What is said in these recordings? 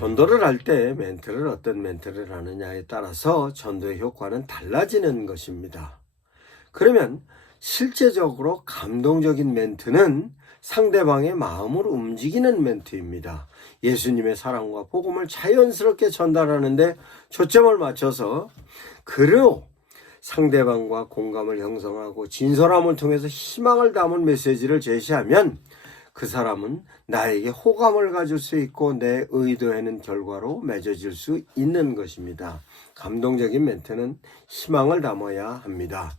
전도를 할 때 어떤 멘트를 하느냐에 따라서 전도의 효과는 달라지는 것입니다. 그러면 실제적으로 감동적인 멘트는 상대방의 마음을 움직이는 멘트입니다. 예수님의 사랑과 복음을 자연스럽게 전달하는데 초점을 맞춰서 그로 상대방과 공감을 형성하고 진솔함을 통해서 희망을 담은 메시지를 제시하면 그 사람은 나에게 호감을 가질 수 있고 내 의도하는 결과로 맺어질 수 있는 것입니다. 감동적인 멘트는 희망을 담아야 합니다.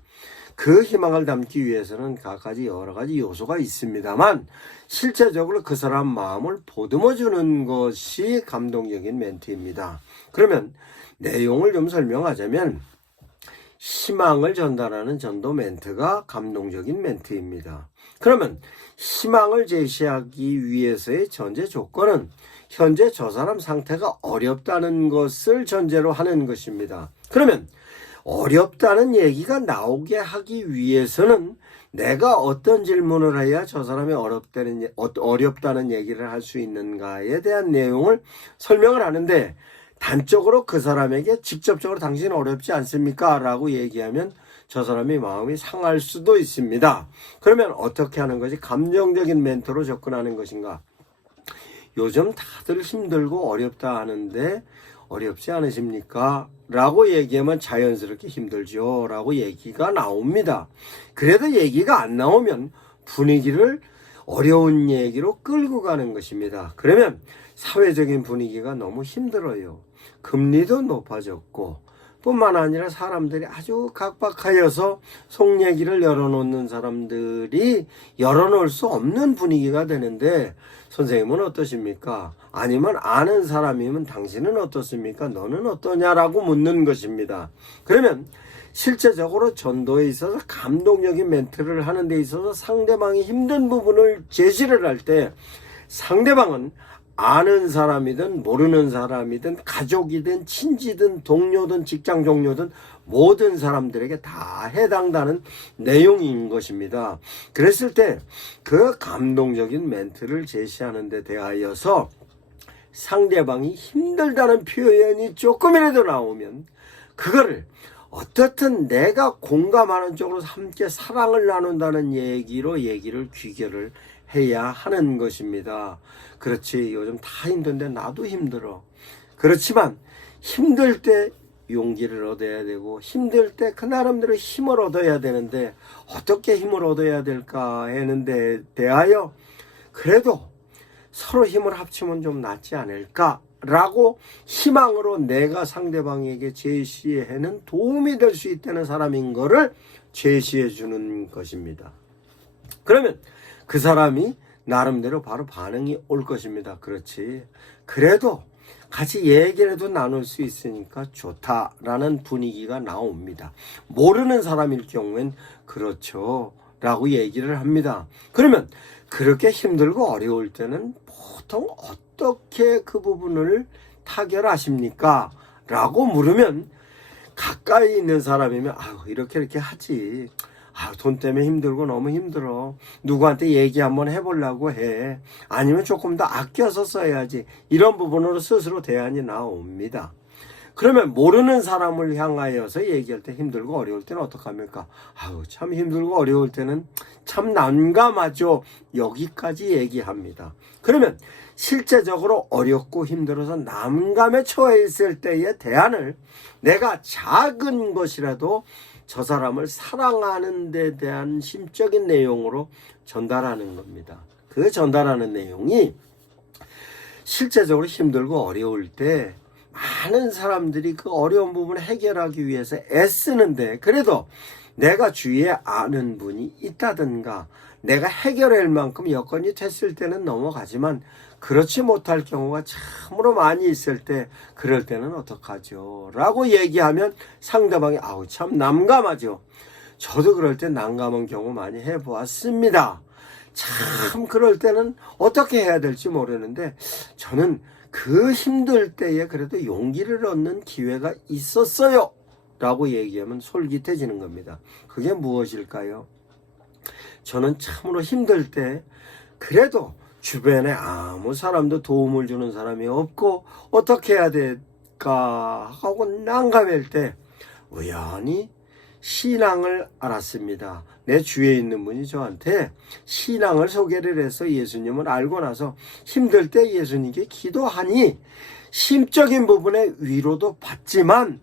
그 희망을 담기 위해서는 여러 가지 요소가 있습니다만 실제적으로 그 사람 마음을 보듬어주는 것이 감동적인 멘트입니다. 그러면 내용을 좀 설명하자면 희망을 전달하는 전도 멘트가 감동적인 멘트입니다. 그러면 희망을 제시하기 위해서의 전제 조건은 현재 저 사람 상태가 어렵다는 것을 전제로 하는 것입니다. 그러면 어렵다는 얘기가 나오게 하기 위해서는 내가 어떤 질문을 해야 저 사람이 어렵다는 얘기를 할 수 있는가에 대한 내용을 설명을 하는데 단적으로 그 사람에게 직접적으로 당신 어렵지 않습니까? 라고 얘기하면 저 사람이 마음이 상할 수도 있습니다. 그러면 어떻게 하는 것이 감정적인 멘트로 접근하는 것인가? 요즘 다들 힘들고 어렵다 하는데 어렵지 않으십니까? 라고 얘기하면 자연스럽게 힘들죠 라고 얘기가 나옵니다. 그래도 얘기가 안 나오면 분위기를 어려운 얘기로 끌고 가는 것입니다. 그러면 사회적인 분위기가 너무 힘들어요. 금리도 높아졌고 뿐만 아니라 사람들이 아주 각박하여서 속 얘기를 열어놓는 사람들이 열어놓을 수 없는 분위기가 되는데 선생님은 어떠십니까? 아니면 아는 사람이면 당신은 어떻습니까? 너는 어떠냐라고 묻는 것입니다. 그러면 실제적으로 전도에 있어서 감동적인 멘트를 하는 데 있어서 상대방이 힘든 부분을 제시를 할 때 상대방은 아는 사람이든 모르는 사람이든 가족이든 친지든 동료든 직장 동료든 모든 사람들에게 다 해당되는 내용인 것입니다. 그랬을 때 그 감동적인 멘트를 제시하는 데 대하여서 상대방이 힘들다는 표현이 조금이라도 나오면 그거를 어떻든 내가 공감하는 쪽으로 함께 사랑을 나눈다는 얘기를 귀결을 해야 하는 것입니다. 그렇지, 요즘 다 힘든데 나도 힘들어. 그렇지만 힘들 때 용기를 얻어야 되고 힘들 때 그 나름대로 힘을 얻어야 되는데 어떻게 힘을 얻어야 될까 하는데 대하여 그래도 서로 힘을 합치면 좀 낫지 않을까라고 희망으로 내가 상대방에게 제시해는 도움이 될 수 있다는 사람인 거를 제시해 주는 것입니다. 그러면 그 사람이 나름대로 바로 반응이 올 것입니다. 그렇지. 그래도 같이 얘기라도 나눌 수 있으니까 좋다라는 분위기가 나옵니다. 모르는 사람일 경우엔 그렇죠 라고 얘기를 합니다. 그러면 그렇게 힘들고 어려울 때는 보통 어떻게 그 부분을 타결하십니까? 라고 물으면 가까이 있는 사람이면 이렇게 하지. 돈 때문에 힘들고 너무 힘들어. 누구한테 얘기 한번 해보려고 해. 아니면 조금 더 아껴서 써야지. 이런 부분으로 스스로 대안이 나옵니다. 그러면 모르는 사람을 향하여서 얘기할 때 힘들고 어려울 때는 어떡합니까? 참 힘들고 어려울 때는 참 난감하죠. 여기까지 얘기합니다. 그러면 실제적으로 어렵고 힘들어서 난감에 처해 있을 때의 대안을 내가 작은 것이라도 저 사람을 사랑하는 데 대한 심적인 내용으로 전달하는 겁니다. 그 전달하는 내용이 실제적으로 힘들고 어려울 때 많은 사람들이 그 어려운 부분을 해결하기 위해서 애쓰는데 그래도 내가 주위에 아는 분이 있다든가 내가 해결할 만큼 여건이 됐을 때는 넘어가지만 그렇지 못할 경우가 참으로 많이 있을 때 그럴 때는 어떡하죠? 라고 얘기하면 상대방이 참 난감하죠. 저도 그럴 때 난감한 경우 많이 해보았습니다. 참 그럴 때는 어떻게 해야 될지 모르는데 저는 그 힘들 때에 그래도 용기를 얻는 기회가 있었어요 라고 얘기하면 솔깃해지는 겁니다. 그게 무엇일까요? 저는 참으로 힘들 때 그래도 주변에 아무 사람도 도움을 주는 사람이 없고 어떻게 해야 될까 하고 난감할 때 우연히 신앙을 알았습니다. 내 주위에 있는 분이 저한테 신앙을 소개를 해서 예수님을 알고 나서 힘들 때 예수님께 기도하니 심적인 부분의 위로도 받지만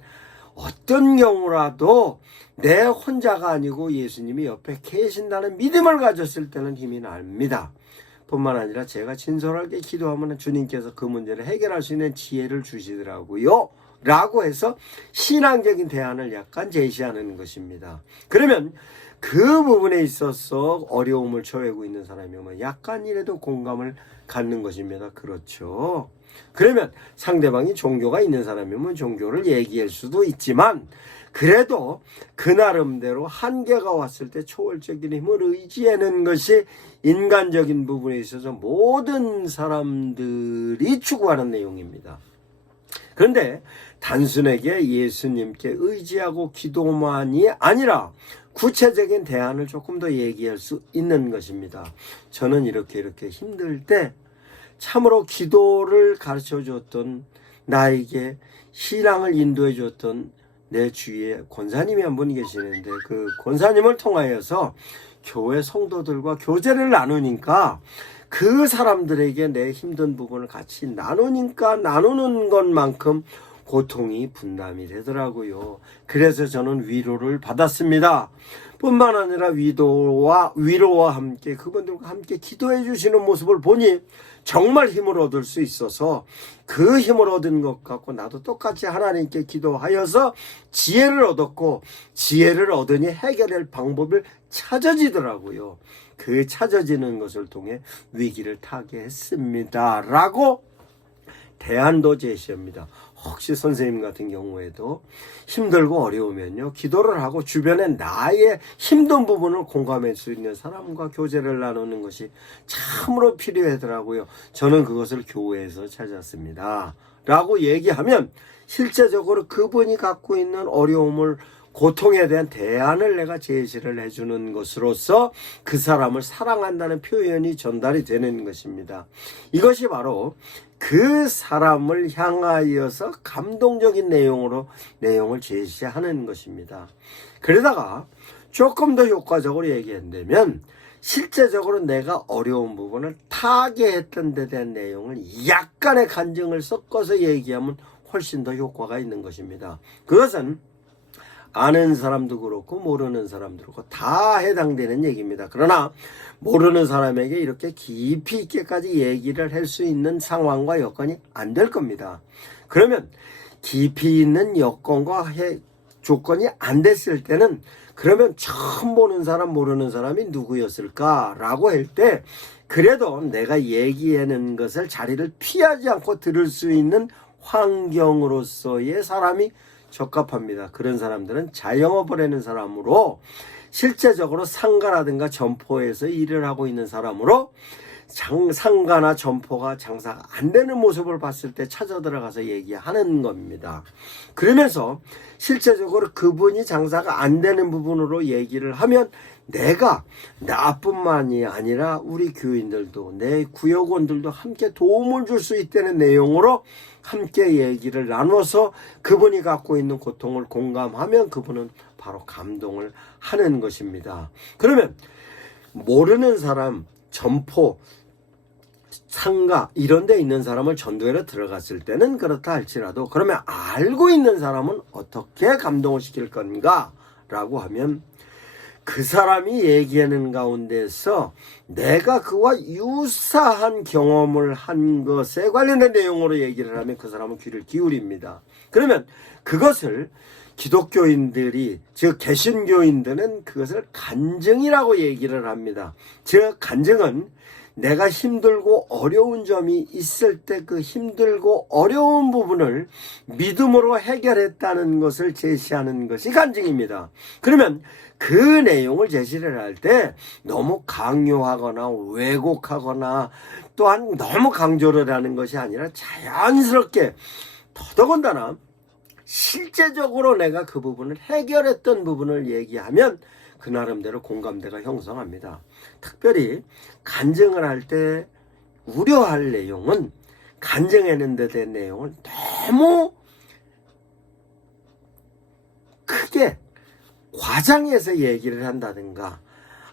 어떤 경우라도 내 혼자가 아니고 예수님이 옆에 계신다는 믿음을 가졌을 때는 힘이 납니다. 뿐만 아니라 제가 진솔하게 기도하면 주님께서 그 문제를 해결할 수 있는 지혜를 주시더라고요. 라고 해서 신앙적인 대안을 약간 제시하는 것입니다. 그러면 그 부분에 있어서 어려움을 처하고 있는 사람이면 약간이라도 공감을 갖는 것입니다. 그렇죠. 그러면 상대방이 종교가 있는 사람이면 종교를 얘기할 수도 있지만 그래도 그 나름대로 한계가 왔을 때 초월적인 힘을 의지하는 것이 인간적인 부분에 있어서 모든 사람들이 추구하는 내용입니다. 그런데 단순하게 예수님께 의지하고 기도만이 아니라 구체적인 대안을 조금 더 얘기할 수 있는 것입니다. 저는 이렇게 힘들 때 참으로 기도를 가르쳐 줬던, 나에게 신앙을 인도해 줬던 내 주위에 권사님이 한 분 계시는데 그 권사님을 통하여서 교회 성도들과 교제를 나누니까 그 사람들에게 내 힘든 부분을 같이 나누니까 나누는 것만큼 고통이 분담이 되더라고요. 그래서 저는 위로를 받았습니다. 뿐만 아니라 위로와 함께 그분들과 함께 기도해 주시는 모습을 보니 정말 힘을 얻을 수 있어서 그 힘을 얻은 것 같고 나도 똑같이 하나님께 기도하여서 지혜를 얻었고 지혜를 얻으니 해결할 방법을 찾아지더라고요. 그 찾아지는 것을 통해 위기를 타게 했습니다. 라고 대안도 제시합니다. 혹시 선생님 같은 경우에도 힘들고 어려우면요, 기도를 하고 주변에 나의 힘든 부분을 공감할 수 있는 사람과 교제를 나누는 것이 참으로 필요하더라고요. 저는 그것을 교회에서 찾았습니다. 라고 얘기하면 실제적으로 그분이 갖고 있는 어려움을, 고통에 대한 대안을 내가 제시를 해주는 것으로서 그 사람을 사랑한다는 표현이 전달이 되는 것입니다. 이것이 바로 그 사람을 향하여서 감동적인 내용을 제시하는 것입니다. 그러다가 조금 더 효과적으로 얘기한다면 실제적으로 내가 어려운 부분을 타개했던 데 대한 내용을 약간의 간증을 섞어서 얘기하면 훨씬 더 효과가 있는 것입니다. 그것은 아는 사람도 그렇고 모르는 사람도 그렇고 다 해당되는 얘기입니다. 그러나 모르는 사람에게 이렇게 깊이 있게까지 얘기를 할 수 있는 상황과 여건이 안 될 겁니다. 그러면 깊이 있는 여건과 조건이 안 됐을 때는 그러면 처음 보는 사람 모르는 사람이 누구였을까라고 할 때 그래도 내가 얘기하는 것을 자리를 피하지 않고 들을 수 있는 환경으로서의 사람이 적합합니다. 그런 사람들은 자영업을 하는 사람으로 실제적으로 상가라든가 점포에서 일을 하고 있는 사람으로 상가나 점포가 장사가 안 되는 모습을 봤을 때 찾아 들어가서 얘기하는 겁니다. 그러면서 실제적으로 그분이 장사가 안 되는 부분으로 얘기를 하면 내가 나뿐만이 아니라 우리 교인들도 내 구역원들도 함께 도움을 줄 수 있다는 내용으로 함께 얘기를 나눠서 그분이 갖고 있는 고통을 공감하면 그분은 바로 감동을 하는 것입니다. 그러면 모르는 사람, 점포, 상가 이런 데 있는 사람을 전도회로 들어갔을 때는 그렇다 할지라도 그러면 알고 있는 사람은 어떻게 감동을 시킬 건가 라고 하면 그 사람이 얘기하는 가운데서 내가 그와 유사한 경험을 한 것에 관련된 내용으로 얘기를 하면 그 사람은 귀를 기울입니다. 그러면 그것을 기독교인들이, 즉 개신교인들은 그것을 간증이라고 얘기를 합니다. 즉 간증은 내가 힘들고 어려운 점이 있을 때 그 힘들고 어려운 부분을 믿음으로 해결했다는 것을 제시하는 것이 간증입니다. 그러면 그 내용을 제시를 할 때 너무 강요하거나 왜곡하거나 또한 너무 강조를 하는 것이 아니라 자연스럽게 더더군다나 실제적으로 내가 그 부분을 해결했던 부분을 얘기하면 그 나름대로 공감대가 형성합니다. 특별히 간증을 할 때 우려할 내용은 간증하는 데 대한 내용을 너무 크게 과장해서 얘기를 한다든가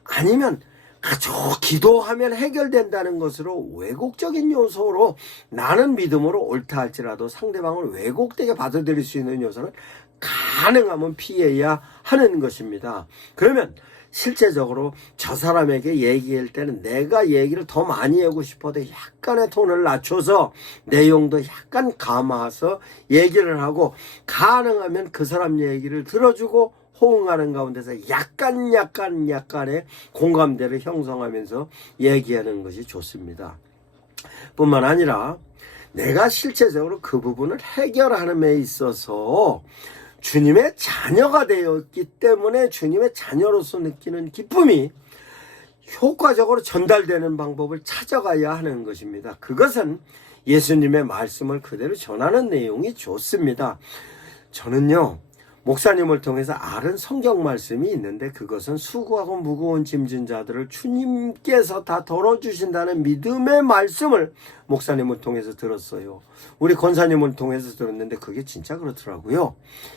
아니면 아주 기도하면 해결된다는 것으로 왜곡적인 요소로 나는 믿음으로 옳다 할지라도 상대방을 왜곡되게 받아들일 수 있는 요소는 가능하면 피해야 하는 것입니다. 그러면 실제적으로 저 사람에게 얘기할 때는 내가 얘기를 더 많이 하고 싶어도 약간의 톤을 낮춰서 내용도 약간 감아서 얘기를 하고 가능하면 그 사람 얘기를 들어주고 호응하는 가운데서 약간의 공감대를 형성하면서 얘기하는 것이 좋습니다. 뿐만 아니라 내가 실제적으로 그 부분을 해결하는 데 있어서 주님의 자녀가 되었기 때문에 주님의 자녀로서 느끼는 기쁨이 효과적으로 전달되는 방법을 찾아가야 하는 것입니다. 그것은 예수님의 말씀을 그대로 전하는 내용이 좋습니다. 저는요, 목사님을 통해서 아는 성경 말씀이 있는데 그것은 수고하고 무거운 짐진 자들을 주님께서 다 덜어주신다는 믿음의 말씀을 목사님을 통해서 들었어요. 우리 권사님을 통해서 들었는데 그게 진짜 그렇더라고요.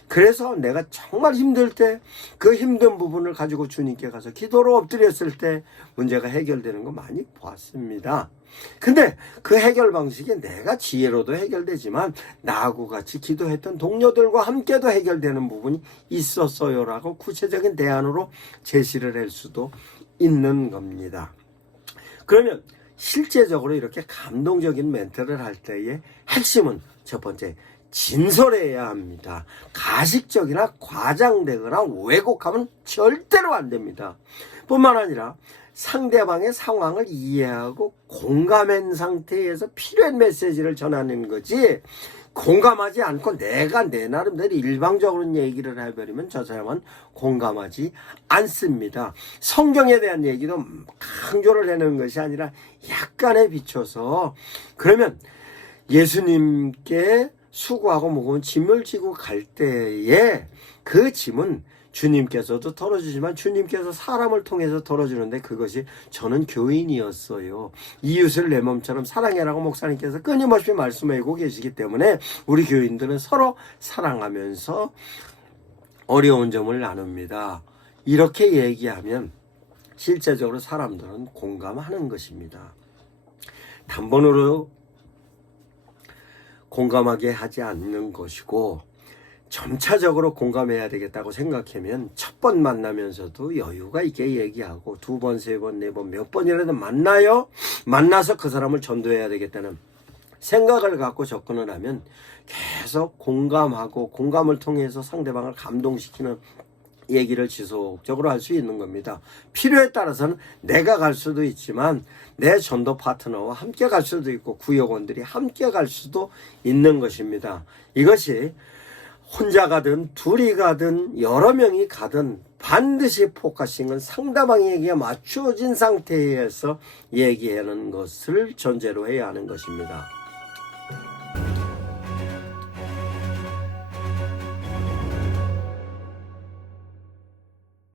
그래서 내가 정말 힘들 때 그 힘든 부분을 가지고 주님께 가서 기도로 엎드렸을 때 문제가 해결되는 거 많이 봤습니다. 근데 그 해결 방식이 내가 지혜로도 해결되지만 나하고 같이 기도했던 동료들과 함께도 해결되는 부분이 있었어요라고 구체적인 대안으로 제시를 할 수도 있는 겁니다. 그러면 실제적으로 이렇게 감동적인 멘트를 할 때의 핵심은 첫 번째, 진솔해야 합니다. 가식적이나 과장되거나 왜곡하면 절대로 안 됩니다. 뿐만 아니라 상대방의 상황을 이해하고 공감한 상태에서 필요한 메시지를 전하는 거지, 공감하지 않고 내가 내 나름대로 일방적으로 얘기를 해버리면 저 사람은 공감하지 않습니다. 성경에 대한 얘기도 강조를 해놓은 것이 아니라 약간에 비춰서, 그러면 예수님께 수고하고 무거운 짐을 지고 갈 때에 그 짐은 주님께서도 덜어주지만 주님께서 사람을 통해서 덜어주는데 그것이 저는 교인이었어요. 이웃을 내 몸처럼 사랑해라고 목사님께서 끊임없이 말씀하고 계시기 때문에 우리 교인들은 서로 사랑하면서 어려운 점을 나눕니다. 이렇게 얘기하면 실제적으로 사람들은 공감하는 것입니다. 단번으로 공감하게 하지 않는 것이고 점차적으로 공감해야 되겠다고 생각하면 첫 번 만나면서도 여유가 있게 얘기하고 두 번, 세 번, 네 번, 몇 번이라도 만나서 그 사람을 전도해야 되겠다는 생각을 갖고 접근을 하면 계속 공감하고 공감을 통해서 상대방을 감동시키는 얘기를 지속적으로 할 수 있는 겁니다. 필요에 따라서는 내가 갈 수도 있지만 내 전도 파트너와 함께 갈 수도 있고 구역원들이 함께 갈 수도 있는 것입니다. 이것이 혼자 가든 둘이 가든 여러 명이 가든 반드시 포커싱은 상대방에게 맞춰진 상태에서 얘기하는 것을 전제로 해야 하는 것입니다.